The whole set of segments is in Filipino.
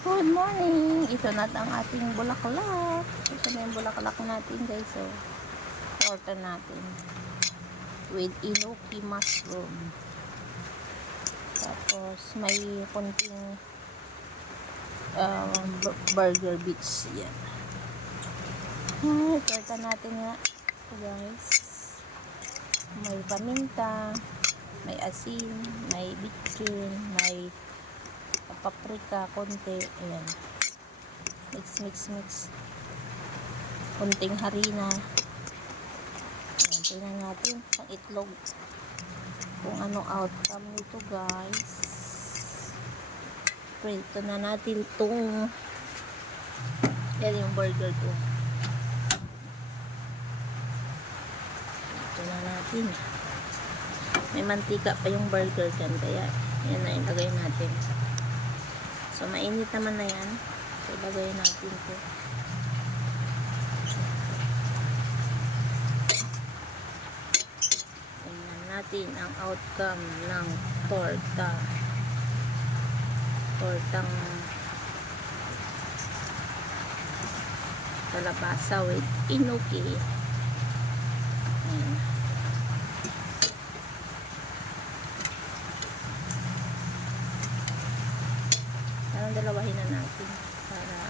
Good morning! Ito na ang ating bulaklak. Ito na yung bulaklak natin guys. So, torta natin. With enoki mushroom. Tapos, may konting burger bits. Yan. Torta natin nga. Ito guys. May paminta. May asin. May bitchin. May paprika, konti, ayan, mix konting harina, ayan, tingnan natin ang itlog kung anong outcome nito guys. Prito na natin itong yan yung burger ko, ito na natin, may mantika pa yung burger dyan, kaya yan na ilagay natin. So, mainit naman na yan. So, ilagay natin ito. Tingnan natin ang outcome ng torta. Tortang kalabasa with enoki. Ayan. Dalawahin na natin para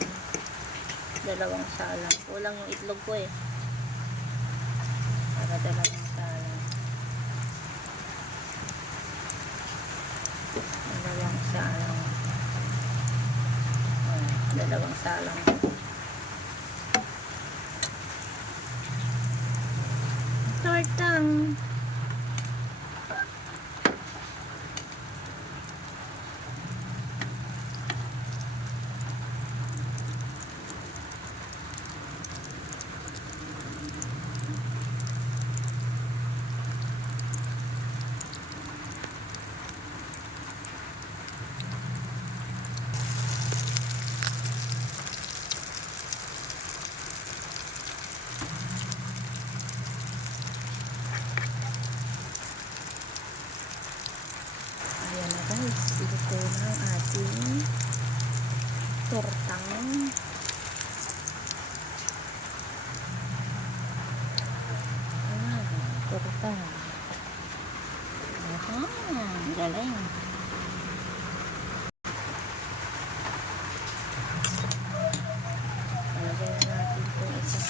dalawang salang. Kulang yung itlog ko eh. Para dalawang salang. Dalawang salang. Dalawang salang. Tortang. Ayan na guys, ito na ang ating tortang torta. Galing. Lagyan na natin itong isa.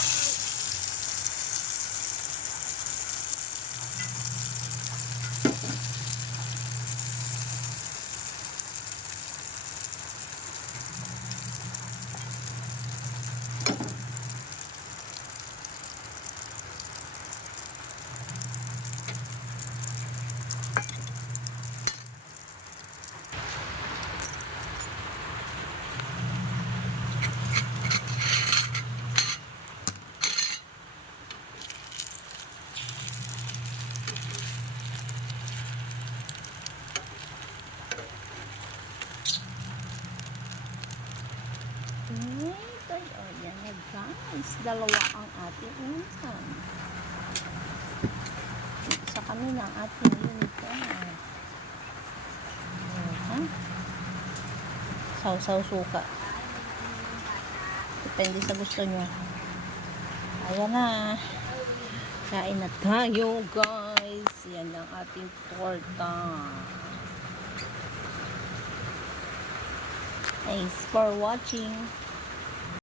Ayan na guys, dalawa ang ating uniform. Isa kami ng ating uniform. Saw-saw suka. Depende sa gusto nyo. Ayan na. Kain na tayo guys. Yan ang ating torta. Thanks for watching.